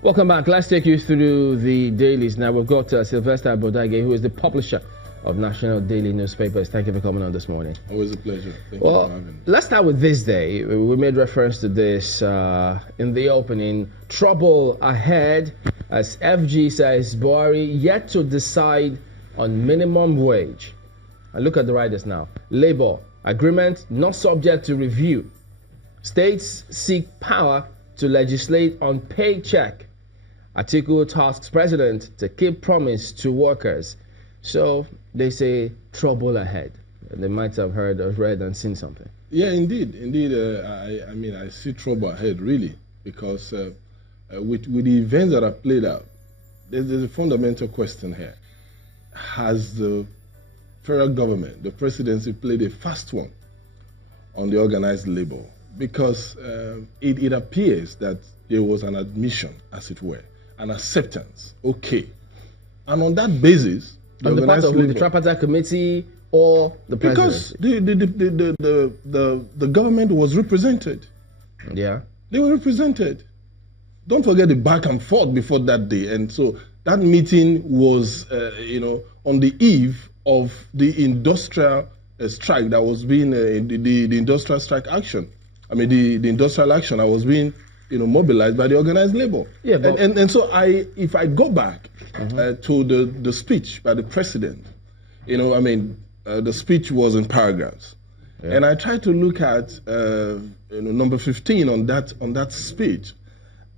Welcome back. Let's take you through the dailies. Now we've got Sylvester Ebodaghe, who is the publisher of National Daily Newspapers. Thank you for coming on this morning. Always a pleasure. Thank you for having me. Let's start with this day. We made reference to this in the opening. Trouble ahead, as FG says, Buhari yet to decide on minimum wage. And look at the riders now. Labour agreement not subject to review. States seek power to legislate on paycheck. Atiku tasks president to keep promise to workers. So they say trouble ahead. They might have heard or read and seen something. Yeah, indeed. I mean, I see trouble ahead, really, because with the events that have played out, there's a fundamental question here. Has the federal government, the presidency, played a fast one on the organized labor? Because it appears that there was an admission, as it were, an acceptance. Okay. And on that basis, on the part of the tripartite committee or the presidency? Because the government was represented. Yeah. They were represented. Don't forget the back and forth before that day. And so that meeting was, on the eve of the industrial strike that was being, the industrial strike action. I mean, the industrial action that was being, mobilized by the organized labor. Yeah, and so if I go back to the speech by the president, the speech was in paragraphs. Yeah. And I tried to look at number 15 on that speech.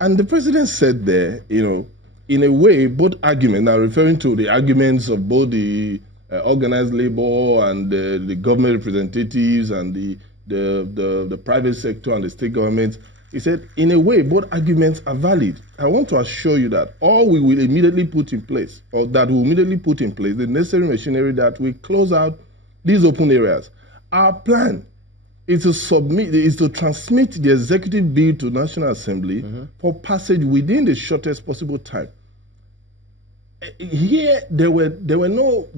And the president said there, in a way, both arguments, now referring to the arguments of both the organized labor and the government representatives and the private sector and the state governments, he said, in a way, both arguments are valid. I want to assure you that all we will immediately put in place, or that we will immediately put in place, the necessary machinery that will close out these open areas. Our plan is to transmit the executive bill to National Assembly for passage within the shortest possible time. Here, there were no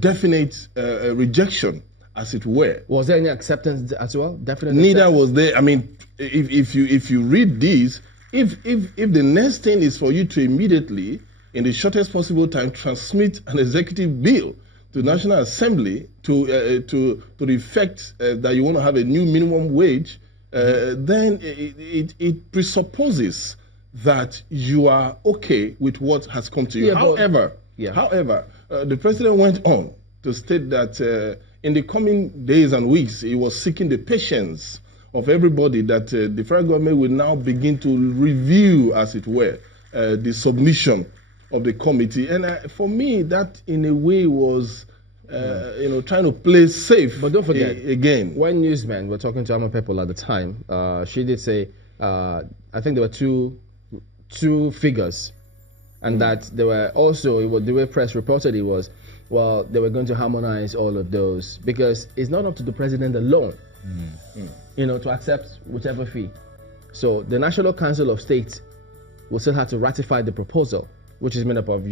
definite rejection, as it were. Was there any acceptance as well? Definitely. Neither was there. I mean, if you read these, if the next thing is for you to immediately, in the shortest possible time, transmit an executive bill to National Assembly to the effect that you want to have a new minimum wage, then it presupposes that you are okay with what has come to you. Yeah, however, the president went on to state that in the coming days and weeks, he was seeking the patience of everybody, that the federal government will now begin to review, as it were, the submission of the committee. And for me, that in a way was, trying to play safe. But don't forget, again, when newsmen were talking to Ama people at the time, she did say, I think there were two figures, and that there were also, the way press reported it was, well, they were going to harmonize all of those, because it's not up to the president alone, to accept whichever fee. So the National Council of State will still have to ratify the proposal, which is made up of,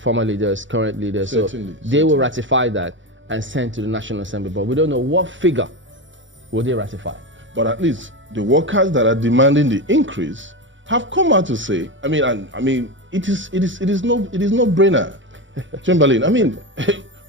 former leaders, current leaders. Certainly. They will ratify that and send to the National Assembly. But we don't know what figure will they ratify. But at least the workers that are demanding the increase have come out to say, it is no brainer. Chamberlain,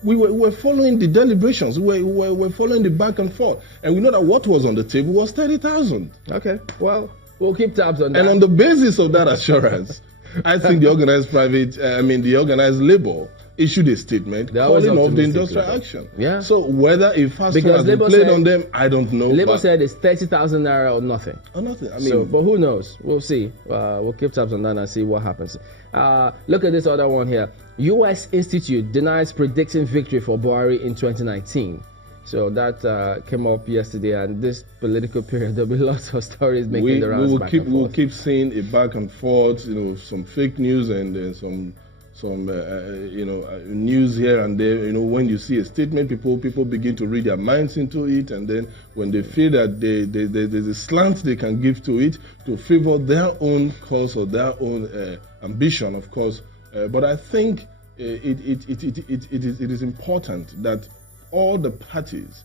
we were following the deliberations, we were following the back and forth, and we know that what was on the table was 30,000. Okay, well, we'll keep tabs on that. And on the basis of that assurance, I think the organized labor issued a statement calling off the industrial action. Yeah. So whether a fast one has been played on them, I don't know. Labour said it's 30,000 naira or nothing. Or nothing. But who knows? We'll see. We'll keep tabs on that and see what happens. Look at this other one here. U.S. Institute denies predicting victory for Buhari in 2019. So that came up yesterday, and this political period, there'll be lots of stories making the rounds back and forth. We'll keep seeing a back and forth, some fake news and some news here and there. When you see a statement, people begin to read their minds into it, and then when they feel that there's a slant they can give to it to favor their own cause or their own ambition, of course. But I think it is important that all the parties,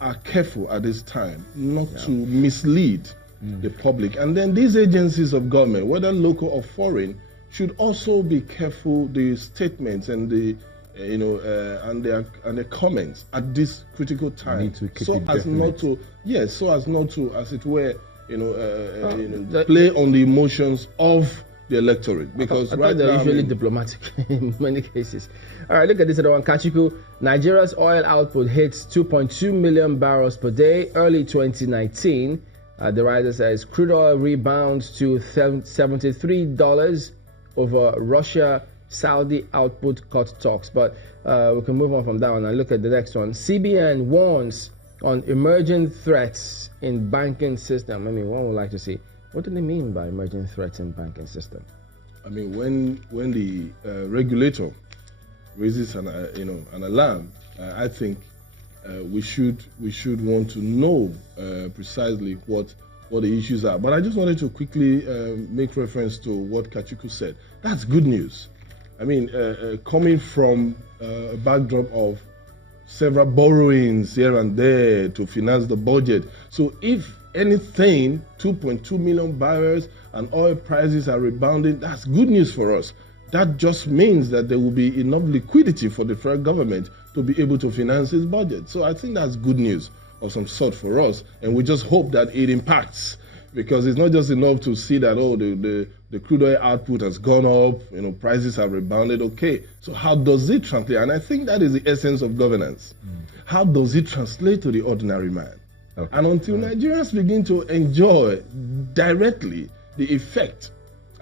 are careful at this time not to mislead the public. And then these agencies of government, whether local or foreign, should also be careful the statements and the and their comments at this critical time, so as not to, as it were, play on the emotions of the electorate, because I they're usually diplomatic in many cases. All right, look at this other one. Kachiku, Nigeria's oil output hits 2.2 million barrels per day early 2019. The writer says crude oil rebounds to $73 over Russia-Saudi output cut talks. But we can move on from that one and look at the next one. CBN warns on emerging threats in banking system. I mean, one would like to see, what do they mean by emerging threats in banking system? I mean, when the regulator raises an alarm, I think we should want to know precisely what the issues are. But I just wanted to quickly make reference to what Kachiku said. That's good news. I mean, coming from a backdrop of several borrowings here and there to finance the budget. So if anything, 2.2 million barrels and oil prices are rebounding, that's good news for us. That just means that there will be enough liquidity for the federal government to be able to finance its budget. So I think that's good news of some sort for us, and we just hope that it impacts, because it's not just enough to see that, oh, the crude oil output has gone up, prices have rebounded. Okay, so how does it translate? And I think that is the essence of governance. How does it translate to the ordinary man? Okay. And until Nigerians begin to enjoy directly the effect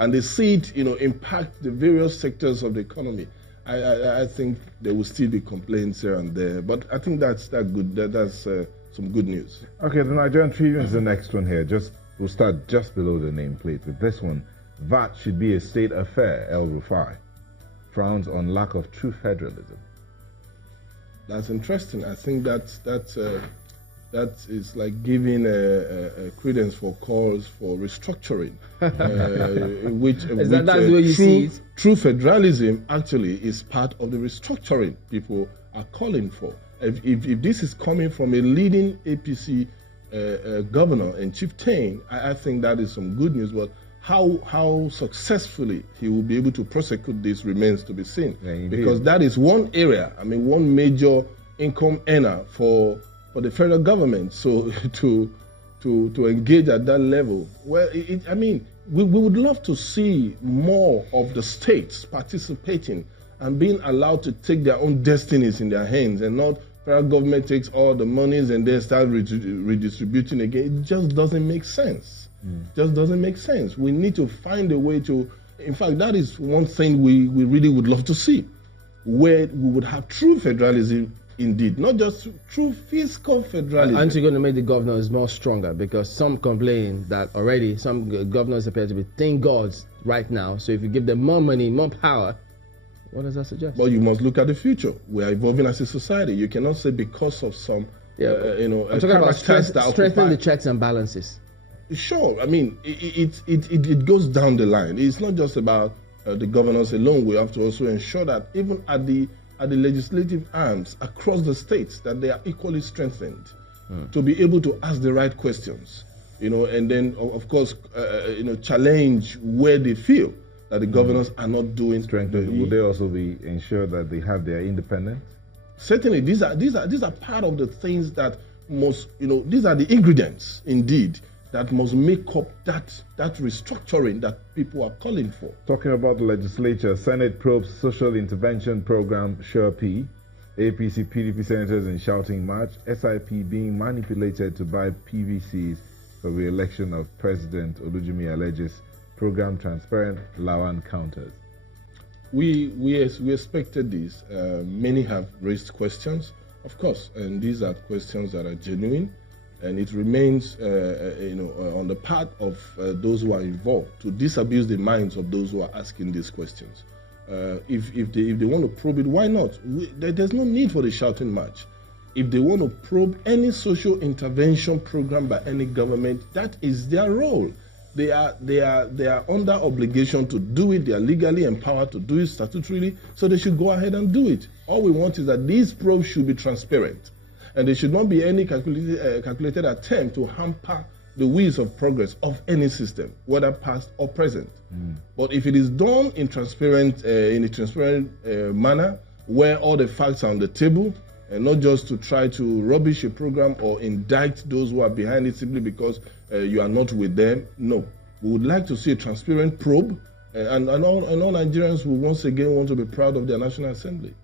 and they see it, impact the various sectors of the economy, I think there will still be complaints here and there. But I think that's good. That's some good news. Okay, the Nigerian Tribune is the next one here. We'll start just below the nameplate with this one. VAT should be a state affair, El Rufai frowns on lack of true federalism. That's interesting. I think that is like giving a credence for calls for restructuring, true federalism actually is part of the restructuring people are calling for. If this is coming from a leading APC governor and chieftain, I think that is some good news. But how successfully he will be able to prosecute this remains to be seen, because that is one area, one major income earner for the federal government. So to engage at that level, well, we would love to see more of the states participating and being allowed to take their own destinies in their hands, and not federal government takes all the monies and then start redistributing again. It just doesn't make sense. Just doesn't make sense. We need to find a way to, in fact, that is one thing we really would love to see, where we would have true federalism indeed, not just true fiscal federalism. Aren't you going to make the governors more stronger? Because some complain that already some governors appear to be thin gods right now. So if you give them more money, more power, what does that suggest? But you must look at the future. We are evolving as a society. You cannot say because of some, I'm talking about strengthening the checks and balances. Sure, it goes down the line. It's not just about the governors alone. We have to also ensure that even at the legislative arms across the states, that they are equally strengthened to be able to ask the right questions, and then of course, challenge where they feel that the governors are not doing. Will they also be ensure that they have their independence? Certainly, these are part of the things that must, these are the ingredients indeed that must make up that restructuring that people are calling for. Talking about the legislature, Senate probes social intervention program, SureP, APC, PDP senators in shouting march, SIP being manipulated to buy PVCs for re-election of President Olujimi alleges program transparent, Lawan counters. We expected this. Many have raised questions, of course, and these are questions that are genuine. And it remains, on the part of those who are involved to disabuse the minds of those who are asking these questions. If they want to probe it, why not? There's no need for the shouting match. If they want to probe any social intervention program by any government, that is their role. They are under obligation to do it. They are legally empowered to do it statutorily, so they should go ahead and do it. All we want is that these probes should be transparent. And there should not be any calculated attempt to hamper the wheels of progress of any system, whether past or present. But if it is done in a transparent manner, where all the facts are on the table, and not just to try to rubbish a program or indict those who are behind it simply because you are not with them. No, we would like to see a transparent probe, and all Nigerians will once again want to be proud of their National Assembly.